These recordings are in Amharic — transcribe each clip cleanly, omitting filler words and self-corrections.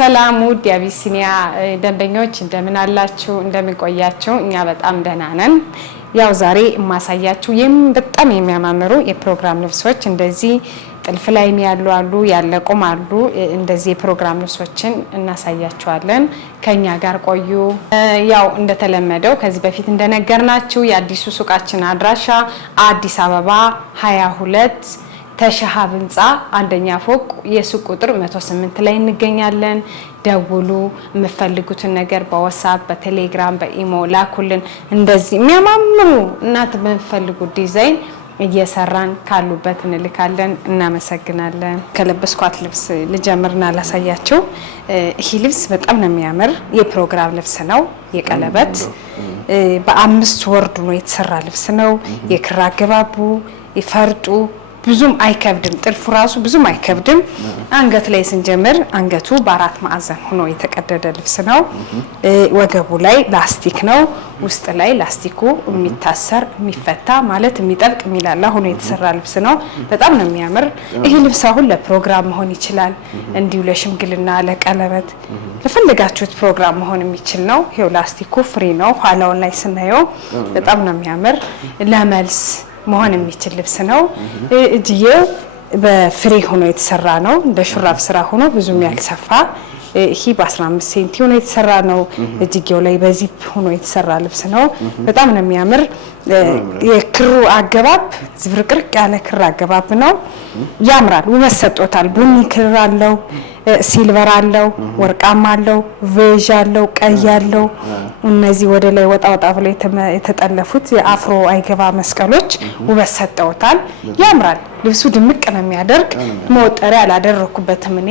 ሰላም ውድ የአቢሲኒያ ደንበኞች እንደምን አላችሁ እንደምን ቆያችሁ እኛ በጣም ደህና ነን ያው ዛሬ ማሳያችሁ በጣም የሚያማምሩ የፕሮግራም ልብሶች እንደዚህ ጥልፍ ላይ ያሉ ያለቁም አሉ እንደዚህ የፕሮግራም ልብሶችን እናሳያችኋለን ከኛ ጋር ቆዩ ያው እንደተለመደው ከዚህ በፊት እንደነገርናችሁ የአዲሱ ሱቃችን አድራሻ አዲስ አበባ 22 ተሻሃብ ህንጻ አንደኛ ፎቅ የሱቅ ቁጥር 108 ላይ እንገኛለን ደውሉ የምትፈልጉትን ነገር በዋትስአፕ በቴሌግራም በኢሞ ላኩልን እንደዚህ የሚያማምሩ እናት በምትፈልጉት ዲዛይን እየሰራን ካሉበት እንልካለን እናመሰግናለን ከለበስኳት ልብስ ልጀምርና ላሳያችሁ ይሄ ልብስ በጣም ነው የሚያምር የፕሮግራም ልብስ ነው የቀለበት በአምስት ወርድ ነው የተሰራ ልብስ ነው የክራ አገባቡ ይፈርጡ ብዙም አይከብድም ጥልፉ ራሱ ብዙም አይከብድም አንገት ላይ ስንጀምር አንገቱ በአራት ማዕዘን ሆኖ የተቀደደ ልብስ ነው ወገቡ ላይ ላስቲክ ነው ውስጥ ላይ ላስቲኩ የሚታሰር የሚፈታ ማለት የሚጠብቅ የሚላላ ሆኖ የተሰራ ልብስ ነው በጣም ነው የሚያምር ይሄ ልብስ አሁን ለፕሮግራም መሆን ይችላል እንዲሁ ለሽምግልና ለቀለበት ለፈልጋችሁት ፕሮግራም መሆን የሚችል ነው ይሄው ላስቲኩ ፍሪ ነው ኋላው ላይ ስናየው በጣም ነው የሚያምር ለመልስ መሆን የሚችል ልብስ ነው እጅየው በፍሬ ሆኖ የተሰራ ነው እንደ ሹራብ ስራ ሆኖ ብዙም ያልሰፋ ይሄ በ15 ሴንቲ ሆኖ የተሰራ ነው እጅየው ላይ በዚፕ ሆኖ የተሰራ ልብስ ነው በጣም ነው የሚያምር የክሩ አገባብ ዝብርቅርቅ ያለ ክር አገባብ ነው ያምራል ውበት ሰጥቶታል ቡኒ ክር አለው ሲልቨር አለው ወርቃማ አለው ቬጅ አለው ቀይ አለው እነዚህ ወደ ላይ ወጣ ብለው የተጠለፉት የአፍሮ አይገባ መስቀሎች ውበት ሰጥተውታል ያምራል ልብሱ ድምቅ ነው የሚያደርግ መወጠሪያ አላደረኩበትም እኔ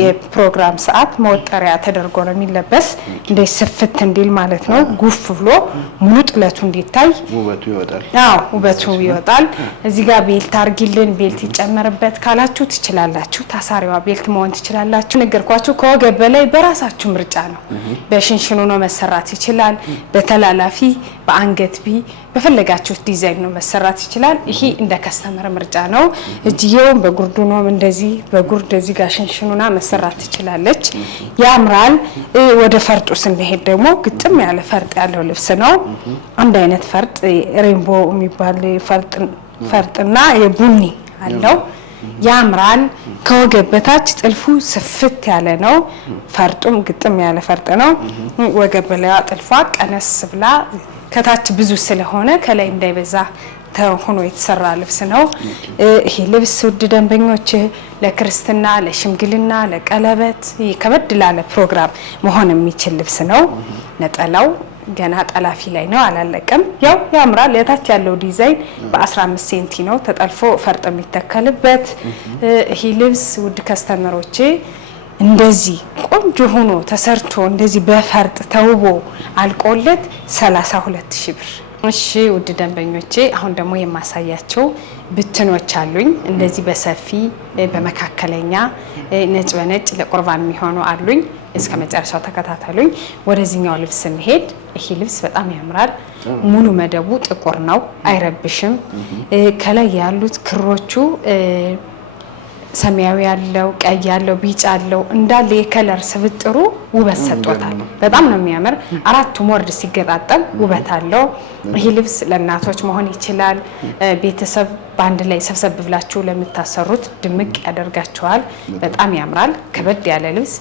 የፕሮግራም ሰዓት መወጠሪያ ተደርጎ ነው የሚለበስ እንደ ስፍት እንዲል ማለት ነው ጉፍ ብሎ ሙሉ ጥለቱ እንዲታይ ውበቱ ይወጣል እዚህ ጋር ቤልት አርጊልን ቤልት ይጨመርበት ካላችሁ ትችላላችሁ ታሳሪዋ ቤልት መሆን ትችላላችሁ ነገርኳችሁ ከወገብ በላይ በራሳችሁ ምርጫ ነው በሽንሽኑ ነው መሰራት ይችላል በተላላፊ በአንገት ቢ በፈለጋችሁት ዲዛይን ነው መሰራት ይችላል ይሄ እንደ ከስተመር ምርጫ ነው እጅየው በጉርዱ ነው እንደዚህ በጉርድ እዚህ ጋር ሽንሽኑና መሰራት ትችላለች ያምራል ወደ ፈርጡ ስንሄድ ደግሞ ግጥም ያለ ፈርጥ ያለው ልብስ ነው አንድ አይነት ፈርጥ ሬንቦ የሚባል ፈርጥና የቡኒ አለው ያምራል ከወገብ በታች ጥልፉ ስፍት ያለ ነው ፈርጡም ግጥም ያለ ፈርጥ ነው ወገብ ላይ ጥልፏ ቀነስ ብላ ከታች ብዙ ስለሆነ ከላይ እንዳይበዛ ተሆኖ የተሰራ ልብስ ነው ይሄ ልብስ ውድ ደንበኞች ለክርስትና ለሽምግልና ለቀለበት ከበድ ላለ ፕሮግራም መሆን የሚችል ልብስ ነው ነጠላው ገና ጠላፊ ላይ ነው አላለቀም ያው ያምራል ለታች ያለው ዲዛይን በ15 ሴንቲ ነው ተጠልፎ ፈርጥ የሚተከልበት ይሄ ልብስ ውድ ከስተመሮቼ እንደዚህ ቆንጆ ሆኖ ተሰርቶ እንደዚህ በፈርጥ ተውቦ አልቆለት 32000 ብር እሺ ውድ ደንበኞቼ አሁን ደግሞ የማሳያቸው ብትኖች አሉኝ እንደዚህ በሰፊ በመካከለኛ ነጭ በነጭ ለቁርባን የሚሆኑ አሉኝ እስከ መጨረሻው ተከታተሉኝ ወደዚህኛው ልብስ እንሄድ ይሄ ልብስ በጣም ያምራል ሙሉ መደቡ ጥቁር ነው አይረብሽም ከላይ ያሉት ክሮቹ ሰማያዊ ያለው ቀይ ያለው ቢጫ ያለው እንዳለ የከለር ስብጥሩ ውበት ሰጥቶታል በጣም ነው የሚያምር አራቱ ወርድ ሲገጣጠም ውበት አለው ይሄ ልብስ ለእናቶች መሆን ይችላል ቤተሰብ ባንድ ላይ ሰብሰብ ብላችሁ ለምታሰሩት ድምቅ ያደርጋቸዋል በጣም ያምራል ከበድ ያለ ልብስ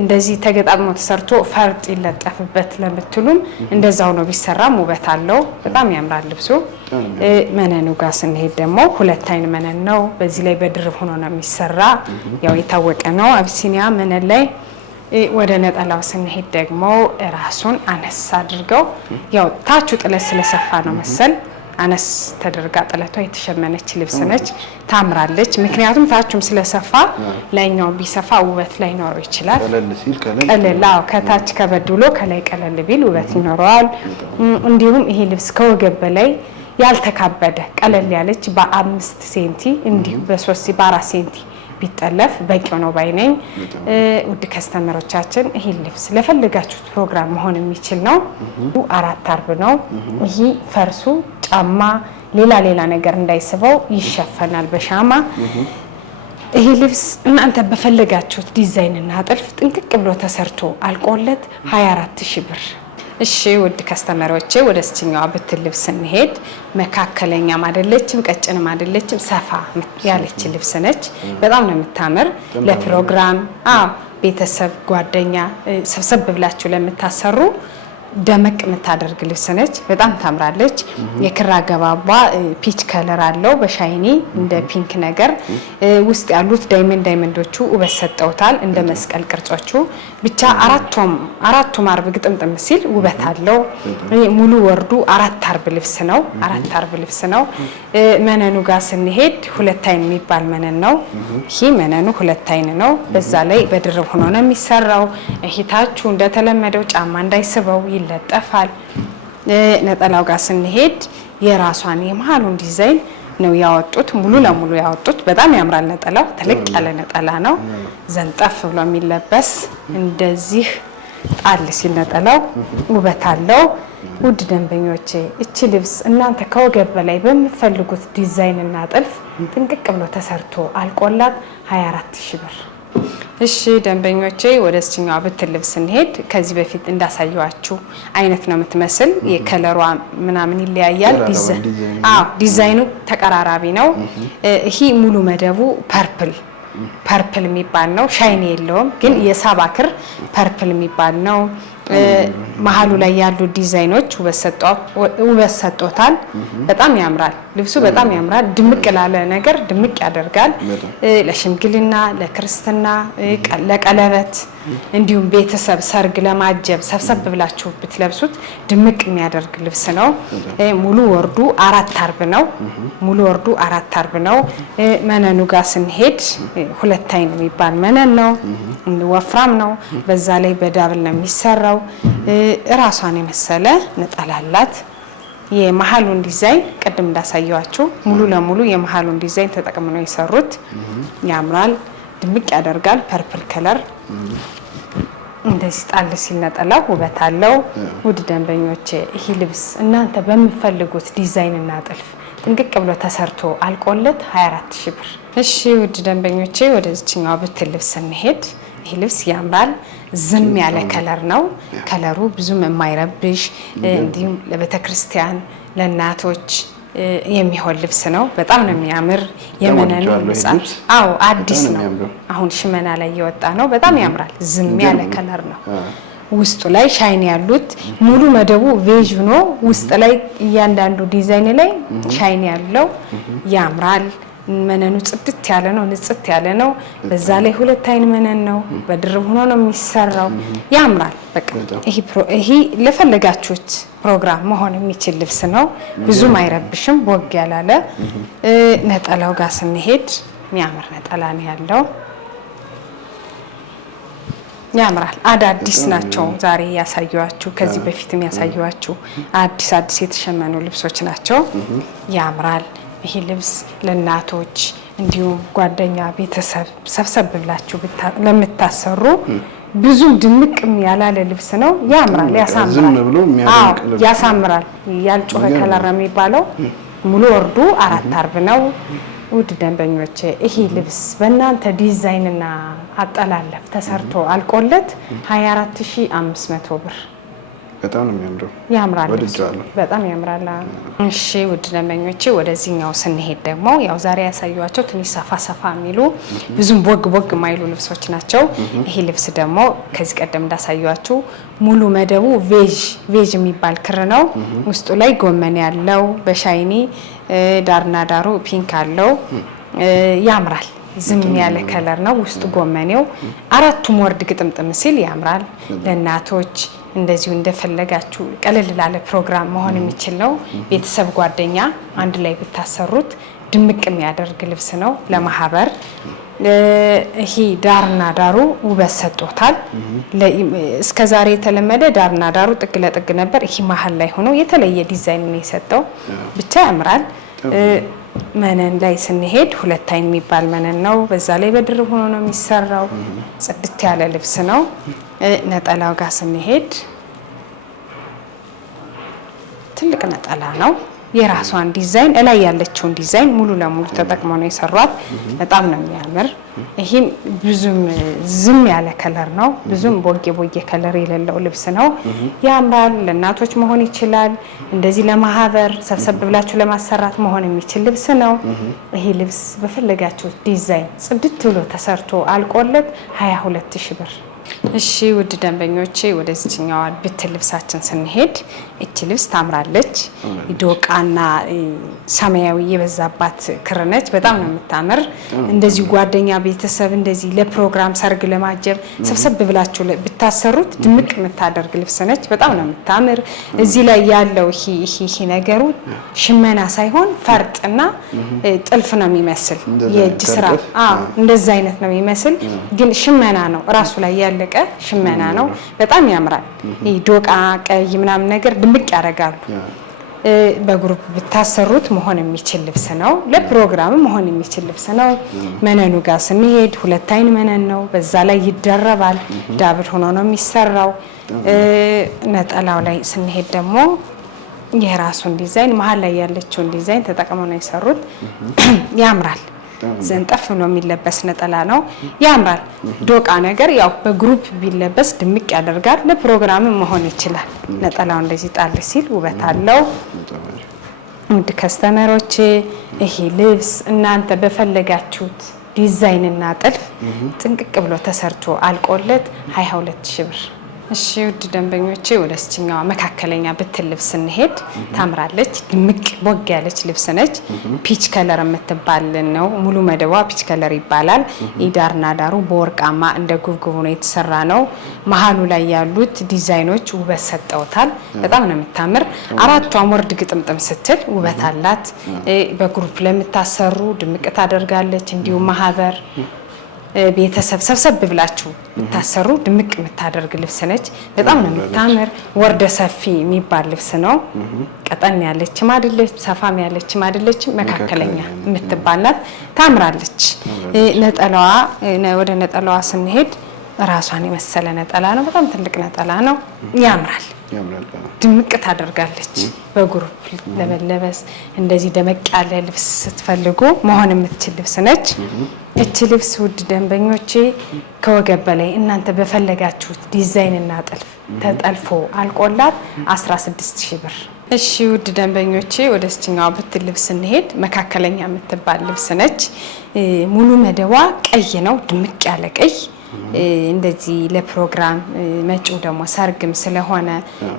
እንደዚህ ተገጣጥሞ ተሰርቶ ፈርጥ ይለጠፍበት ለምትሉም እንደዛው ነው ቢሰራም ውበት አለው በጣም ያምራል ልብሱ መነኑ ጋር ስንሄድ ደግሞ ሁለት አይን መነን ነው በዚህ ላይ በድርብ ሆኖ ነው የሚሰራ ያው የታወቀ ነው አቢሲኒያ መነን ላይ ወደ ነጠላው ስንሄድ ደግሞ ራሱን አነስ አድርገው ያው ታቹ ጥለት ስለሰፋ ነው መሰል አነስ ተደርጋ ጥለቷ የተሸመነች ልብስ ነች ታምራለች ምክንያቱም ታቹም ስለሰፋ ላይኛው ቢሰፋ ውበት ላይ ኖር ይችላል ቀለላው ከታች ከበድሎ ከላይ ቀለል ቢል ውበት ይኖረዋል እንዲሁም ይሄ ልብስ ከወገብ በላይ ያልተካበደ ቀለል ያለች በ5 ሴንቲ እንዲሁ በ3 በ4 ሴንቲ ቢጠለፍ በቂው ነው ባይነኝ ውድ ከስተመሮቻችን ይሄ ልብስ ለፈልጋችሁት ፕሮግራም መሆን የሚችል ነው አራት አርብ ነው ይሄ ፈርሱ ጫማ ሌላ ነገር እንዳይስበው ይሸፈናል በሻማ ይሄ ልብስ እናንተ በፈለጋችሁት ዲዛይን እና ጥልፍ ጥንቅቅ ብሎ ተሰርቶ አልቆለት 24000 ብር። እሺ ውድ ከስተመሮቼ ወደ እስችኛዋ ብትል ልብስ እንሄድ። መካከለኛም አይደለችም ቀጭንም አይደለችም፣ ሰፋ ያለች ልብስ ነች። በጣም ነው የምታምር። ለፕሮግራም ቤተሰብ ጓደኛ ሰብሰብ ብላችሁ ለምታሰሩ ደመቅ የምታደርግ ልብስ ነች። በጣም ታምራለች። የክር አገባቧ ፒች ከለር አለው በሻይኒ እንደ ፒንክ ነገር። ውስጥ ያሉት ዳይመንዶቹ ውበት ሰጠውታል፣ እንደ መስቀል ቅርጾቹ። ብቻ አራቱም አርብ ግጥምጥም ሲል ውበት አለው። ሙሉ ወርዱ 4 አርብ ልብስ ነው። 4 አርብ ልብስ ነው። መነኑ ጋር ስንሄድ 2 አይን የሚባል መነን ነው። ይሄ መነኑ 2 አይን ነው። በዛ ላይ በድርብ ሆኖ ነው የሚሰራው። እሂታችሁ እንደተለመደው ጫማ እንዳይስበው ይለጠፋል። ነጠላው ጋር ስንሄድ የራሷን የመሃሉን ዲዛይን ነው ያወጡት፣ ሙሉ ለሙሉ ያወጡት። በጣም ያምራል ነጠላው። ተለቅ ያለ ነጠላ ነው፣ ዘንጠፍ ብሎ የሚለበስ እንደዚህ ጣል ሲል ነጠላው ውበት አለው። ውድ ደንበኞቼ እቺ ልብስ እናንተ ከወገብ በላይ በምትፈልጉት ዲዛይን እና ጥልፍ ጥንቅቅ ብሎ ተሰርቶ አልቆላት 24000 ብር። እሺ ደንበኞቼ ወደ እስችኛዋ ብትል ልብስ እንሄድ። ከዚህ በፊት እንዳሳየዋችሁ አይነት ነው የምትመስል። የከለሯ ምናምን ይለያያል። ዲዛይኑ ተቀራራቢ ነው። ይሄ ሙሉ መደቡ ፐርፕል የሚባል ነው። ሻይኒ የለውም ግን የሳባ ክር ፐርፕል የሚባል ነው። መሀሉ ላይ ያሉ ዲዛይኖች ውበት ሰጥቶታል። በጣም ያምራል ልብሱ፣ በጣም ያምራል። ድምቅ ላለ ነገር ድምቅ ያደርጋል። ለሽምግልና፣ ለክርስትና፣ ለቀለበት እንዲሁም ቤተሰብ ሰርግ ለማጀብ ሰብሰብ ብላችሁ ብትለብሱት ድምቅ የሚያደርግ ልብስ ነው። ሙሉ ወርዱ 4 አርብ ነው። ሙሉ ወርዱ 4 አርብ ነው። መነኑ ጋር ስንሄድ 2 አይን የሚባል መነን ነው። ወፍራም ነው። በዛ ላይ በዳብል ነው የሚሰራው። ራሷን የመሰለ ነጠላ አላት። የመሃሉን ዲዛይን ቅድም እንዳሳየዋችሁ ሙሉ ለሙሉ የመሃሉን ዲዛይን ተጠቅመው ነው የሰሩት። ያምራል፣ ድምቅ ያደርጋል። ፐርፕል ከለር እንደዚህ ጣል ሲል ነጠላው ውበት አለው። ውድ ደንበኞቼ ይሄ ልብስ እናንተ በሚፈልጉት ዲዛይን እና ጥልፍ ጥንቅቅ ብሎ ተሰርቶ አልቆለት 24000 ብር። እሺ ውድ ደንበኞቼ ወደዚህኛው ብትል ልብስ እንሄድ። ይሄ ልብስ ያምራል። ዝም ያለ ከለር ነው። ከለሩ ብዙም የማይረብሽ እንዲሁም ለቤተክርስቲያን ለእናቶች የሚሆን ልብስ ነው። በጣም ነው የሚያምር። የመነኑ ንጻት አዲስ ነው። አሁን ሽመና ላይ የወጣ ነው። በጣም ያምራል። ዝም ያለ ከለር ነው። ውስጡ ላይ ሻይን ያሉት ሙሉ መደቡ ቬጅ ሆኖ ውስጥ ላይ እያንዳንዱ ዲዛይን ላይ ሻይን ያለው ያምራል። መነኑ ጽድት ያለ ነው፣ ንጽት ያለ ነው። በዛ ላይ 2 አይን መነን ነው። በድርብ ሆኖ ነው የሚሰራው። ያምራል። በቃ ይሄ ለፈለጋችሁት ፕሮግራም መሆን የሚችል ልብስ ነው። ብዙም አይረብሽም። ቦግ ያላለ ነጠላው ጋር ስንሄድ የሚያምር ነጠላ ነው ያለው። ያምራል። አዳዲስ ናቸው ዛሬ ያሳየዋችሁ። ከዚህ በፊትም ያሳየዋችሁ አዲስ የተሸመኑ ልብሶች ናቸው። ያምራል። ይሄ ልብስ ለእናቶች እንዲሁም ጓደኛ ቤተሰብ ሰብሰብ ብላችሁ ለምታሰሩ ብዙም ድምቅ ያላለ ልብስ ነው። ያምራል፣ ያሳምራል። ያልጮኸ ከለር የሚባለው ሙሉ ወርዱ 4 አርብ ነው። ውድ ደንበኞቼ ይሄ ልብስ በእናንተ ዲዛይን እና አጠላለፍ ተሰርቶ አልቆለት 24500 ብር። በጣም ነው የሚያምረው። ያምራል፣ በጣም ያምራል። እሺ ውድ ደንበኞቼ ወደዚህኛው ስንሄድ ደግሞ ያው ዛሬ ያሳየዋቸው ትንሽ ሰፋ የሚሉ ብዙም ቦግ የማይሉ ልብሶች ናቸው። ይሄ ልብስ ደግሞ ከዚህ ቀደም እንዳሳየዋችሁ ሙሉ መደቡ ቬጅ የሚባል ክር ነው። ውስጡ ላይ ጎመን ያለው በሻይኒ ዳርና ዳሩ ፒንክ አለው። ያምራል። ዝም ያለ ከለር ነው። ውስጡ ጎመኔው 4ቱም ወርድ ግጥምጥም ሲል ያምራል። ለእናቶች እንደዚሁ እንደፈለጋችሁ ቀለል ላለ ፕሮግራም መሆን የሚችል ነው። ቤተሰብ ጓደኛ አንድ ላይ ብታሰሩት ድምቅ የሚያደርግ ልብስ ነው። ለማህበር ይሄ ዳርና ዳሩ ውበት ሰጥቶታል። እስከዛሬ የተለመደ ዳርና ዳሩ ጥግ ለጥግ ነበር። ይሄ መሀል ላይ ሆኖ የተለየ ዲዛይን ነው የሰጠው። ብቻ ያምራል። መነን ላይ ስንሄድ 2 አይን የሚባል መነን ነው። በዛ ላይ በድርብ ሆኖ ነው የሚሰራው። ጽድት ያለ ልብስ ነው። ነጠላው ጋር ስንሄድ ትልቅ ነጠላ ነው። የራሷን ዲዛይን እላይ ያለችውን ዲዛይን ሙሉ ለሙሉ ተጠቅመው ነው የሰሯት። በጣም ነው የሚያምር። ይሄም ብዙም ዝም ያለ ከለር ነው። ብዙም ቦጌ ከለር የሌለው ልብስ ነው። ያምራል። ለእናቶች መሆን ይችላል። እንደዚህ ለማህበር ሰብሰብ ብላችሁ ለማሰራት መሆን የሚችል ልብስ ነው። ይሄ ልብስ በፈለጋችሁት ዲዛይን ጽድት ብሎ ተሰርቶ አልቆለት 22,000 ብር። እሺ ውድ ደንበኞቼ ወደዚህኛው ብትል ልብሳችን ስንሄድ እቺ ልብስ ታምራለች። ዶቃና ሰማያዊ የበዛባት ክርነች በጣም ነው የምታምር። እንደዚህ ጓደኛ ቤተሰብ እንደዚህ ለፕሮግራም ሰርግ ለማጀብ ሰብሰብ ብላችሁ ብታሰሩት ድምቅ የምታደርግ ልብስ ነች። በጣም ነው የምታምር። እዚህ ላይ ያለው ይሄ ነገሩ ሽመና ሳይሆን ፈርጥና ጥልፍ ነው የሚመስል የእጅ ስራ። እንደዛ አይነት ነው የሚመስል ግን ሽመና ነው ራሱ ላይ ያለቀ ሽመና ነው። በጣም ያምራል። ይሄ ዶቃ ቀይ ምናምን ነገር ድምቅ ያደርጋሉ። በግሩፕ ብታሰሩት መሆን የሚችል ልብስ ነው። ለፕሮግራም መሆን የሚችል ልብስ ነው። መነኑ ጋር ስንሄድ 2 አይን መነን ነው። በዛ ላይ ይደረባል። ዳብል ሆኖ ነው የሚሰራው። ነጠላው ላይ ስንሄድ ደግሞ የራሱን ዲዛይን መሀል ላይ ያለችውን ዲዛይን ተጠቅመው ነው የሰሩት። ያምራል። ዘንጠፍ ብሎ የሚለበስ ነጠላ ነው። ያምራል። ዶቃ ነገር ያው በግሩፕ ቢለበስ ድምቅ ያደርጋል። ለፕሮግራም መሆን ይችላል። ነጠላው እንደዚህ ጣል ሲል ውበት አለው። ውድ ከስተመሮቼ ይሄ ልብስ እናንተ በፈለጋችሁት ዲዛይን እና ጥልፍ ጥንቅቅ ብሎ ተሰርቶ አልቆለት 22,000 ብር። እሺ ውድ ደንበኞቼ ወደዚህኛው መካከለኛ ብትል ልብስ እንሄድ። ታምራለች። ድምቅ ቦግ ያለች ልብስ ነች። ፒች ከለር የምትባል ነው። ሙሉ መደቧ ፒች ከለር ይባላል። ዳርና ዳሩ በወርቃማ እንደ ጉብጉብ ነው የተሰራ ነው። መሀሉ ላይ ያሉት ዲዛይኖች ውበት ሰጠውታል። በጣም ነው የምታምር። አራቷም ወርድ ግጥምጥም ስትል ውበት አላት። በግሩፕ ለምታሰሩ ድምቅ ታደርጋለች። እንዲሁም ማህበር ቤተሰብ ሰብሰብ ብላችሁ ብታሰሩ ድምቅ የምታደርግ ልብስ ነች። በጣም ነው የምታምር። ወርደ ሰፊ የሚባል ልብስ ነው። ቀጠን ያለችም አይደለች፣ ሰፋም ያለችም አይደለች፣ መካከለኛ የምትባል ናት። ታምራለች። ነጠላዋ ወደ ነጠላዋ ስንሄድ ራሷን የመሰለ ነጠላ ነው። በጣም ትልቅ ነጠላ ነው። ያምራል። ድምቅ ታደርጋለች። በግሩፕ ለመለበስ እንደዚህ ደመቅ ያለ ልብስ ስትፈልጉ መሆን የምትችል ልብስ ነች። እቺ ልብስ ውድ ደንበኞቼ ከወገብ በላይ እናንተ በፈለጋችሁት ዲዛይን እና ጥልፍ ተጠልፎ አልቆላት 16,000 ብር። እሺ ውድ ደንበኞቼ ወደዚህኛው ብትል ልብስ እንሄድ። መካከለኛ የምትባል ልብስ ነች። ሙሉ መደቧ ቀይ ነው። ድምቅ ያለ ቀይ እንደዚህ ለፕሮግራም መጪው ደግሞ ሰርግም ስለሆነ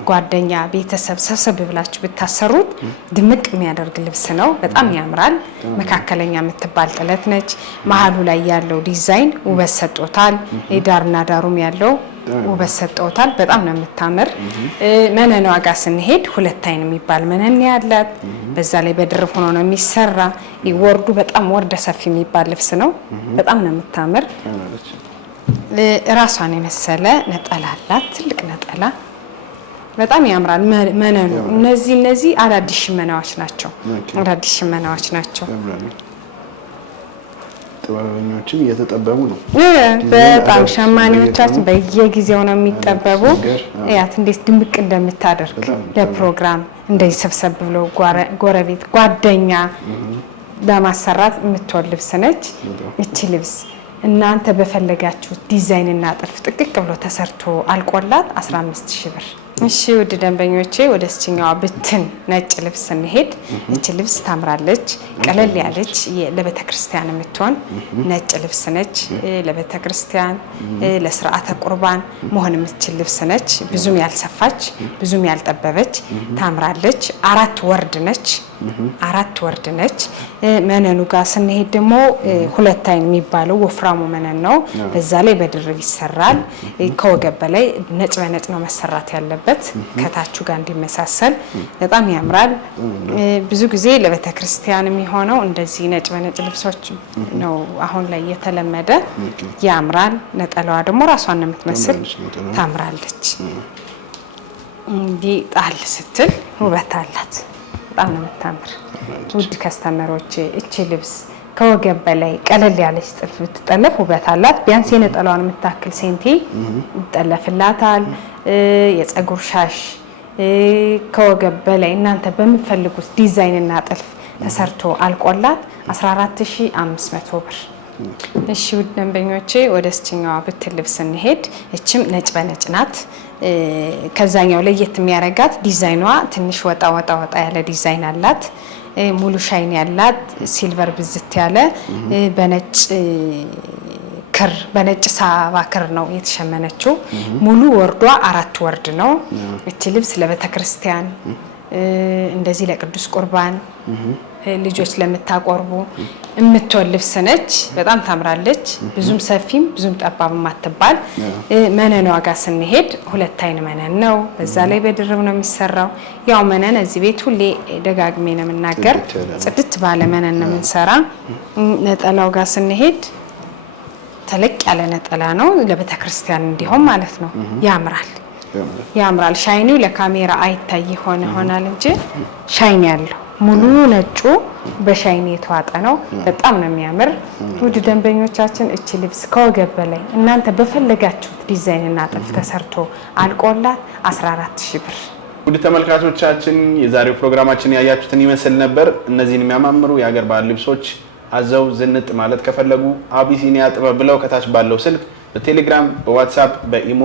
ጓደኛ ቤተሰብ ሰብሰብ ብላችሁ ብታሰሩት ድምቅ የሚያደርግ ልብስ ነው። በጣም ያምራል። መካከለኛ የምትባል ጥለት ነች። መሀሉ ላይ ያለው ዲዛይን ውበት ሰጦታል። ዳርና ዳሩም ያለው ውበት ሰጠውታል። በጣም ነው የምታምር። መነኗ ጋር ስንሄድ 2 አይን የሚባል መነን ያላት። በዛ ላይ በድርብ ሆኖ ነው የሚሰራ። ወርዱ በጣም ወርደ ሰፊ የሚባል ልብስ ነው። በጣም ነው የምታምር። ራሷን የመሰለ ነጠላ አላት። ትልቅ ነጠላ በጣም ያምራል። መነኑ እነዚህ አዳዲስ ሽመናዎች ናቸው። አዳዲስ ሽመናዎች ናቸው። ጥበበኞችም እየተጠበቡ ነው። በጣም ሸማኔዎቻችን በየጊዜው ነው የሚጠበቡ። ያት እንዴት ድምቅ እንደምታደርግ ለፕሮግራም እንደዚህ ሰብሰብ ብሎ ጎረቤት ጓደኛ ለማሰራት የምትወል ልብስ ነች። እቺ ልብስ እናንተ በፈለጋችሁት ዲዛይን እና ጥልፍ ጥቅቅ ብሎ ተሰርቶ አልቆላት 15,000 ብር። እሺ ውድ ደንበኞቼ ወደዚህኛው ብትን ነጭ ልብስ እንሄድ። እቺ ልብስ ታምራለች። ቀለል ያለች ለቤተክርስቲያን የምትሆን ነጭ ልብስ ነች። ለቤተክርስቲያን ለስርዓተ ቁርባን መሆን የምትችል ልብስ ነች። ብዙም ያልሰፋች ብዙም ያልጠበበች ታምራለች። 4 ወርድ ነች። 4 ወርድ ነች። መነኑ ጋር ስንሄድ ደግሞ 2 አይን የሚባለው ወፍራሙ መነን ነው። በዛ ላይ በድርብ ይሰራል። ከወገብ በላይ ነጭ በነጭ ነው መሰራት ያለበት ከታቹ ጋር እንዲመሳሰል በጣም ያምራል። ብዙ ጊዜ ለቤተክርስቲያን የሚሆነው እንደዚህ ነጭ በነጭ ልብሶች ነው አሁን ላይ የተለመደ። ያምራል። ነጠላዋ ደግሞ ራሷን ነው የምትመስል ታምራለች። እንዲህ ጣል ስትል ውበት አላት። በጣም ነው የምታምር። ውድ ከስተመሮች እቺ ልብስ ከወገብ በላይ ቀለል ያለች ጥልፍ ብትጠለፍ ውበት አላት። ቢያንስ የነጠላዋን የምታክል ሴንቲ ይጠለፍላታል። የፀጉር ሻሽ ከወገብ በላይ እናንተ በምትፈልጉት ዲዛይን እና ጥልፍ ተሰርቶ አልቆላት 14,500 ብር። እሺ ውድ ደንበኞቼ ወደ እስችኛዋ ብትል ልብስ እንሄድ። እችም ነጭ በነጭ ናት። ከዛኛው ለየት የሚያረጋት ዲዛይኗ ትንሽ ወጣ ያለ ዲዛይን አላት። ሙሉ ሻይን ያላት ሲልቨር ብዝት ያለ በነጭ ሳባ ክር ነው የተሸመነችው። ሙሉ ወርዷ 4 ወርድ ነው። እቺ ልብስ ለቤተ ክርስቲያን እንደዚህ ለቅዱስ ቁርባን ልጆች ለምታቆርቡ የምትወል ልብስ ነች። በጣም ታምራለች። ብዙም ሰፊም ብዙም ጠባብም አትባል። መነኗ ጋር ስንሄድ 2 አይን መነን ነው። በዛ ላይ በድርብ ነው የሚሰራው። ያው መነን እዚህ ቤት ሁሌ ደጋግሜ ነው የምናገር፣ ጽድት ባለ መነን ነው የምንሰራ። ነጠላው ጋር ስንሄድ ተለቅ ያለ ነጠላ ነው ለቤተ ክርስቲያን እንዲሆን ማለት ነው። ያምራል። ሻይኒው ለካሜራ አይታይ ይሆናል እንጂ ሻይን ያለው ሙሉ ነጩ በሻይን የተዋጠ ነው። በጣም ነው የሚያምር። ውድ ደንበኞቻችን እቺ ልብስ ከወገብ በላይ እናንተ በፈለጋችሁት ዲዛይን እና ጥልፍ ተሰርቶ አልቆላት 14000 ብር። ውድ ተመልካቾቻችን የዛሬው ፕሮግራማችን ያያችሁትን ይመስል ነበር። እነዚህን የሚያማምሩ የሀገር ባህል ልብሶች አዘው ዝንጥ ማለት ከፈለጉ አቢሲኒያ ጥበብ ብለው ከታች ባለው ስልክ በቴሌግራም፣ በዋትስአፕ፣ በኢሞ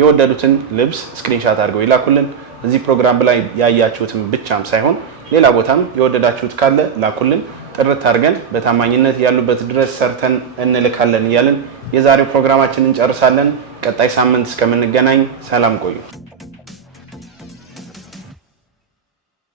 የወደዱትን ልብስ ስክሪንሻት አድርገው ይላኩልን። እዚህ ፕሮግራም ላይ ያያችሁትን ብቻም ሳይሆን ሌላ ቦታም የወደዳችሁት ካለ ላኩልን። ጥርት አድርገን በታማኝነት ያሉበት ድረስ ሰርተን እንልካለን እያልን የዛሬው ፕሮግራማችንን እንጨርሳለን። ቀጣይ ሳምንት እስከምንገናኝ ሰላም ቆዩ።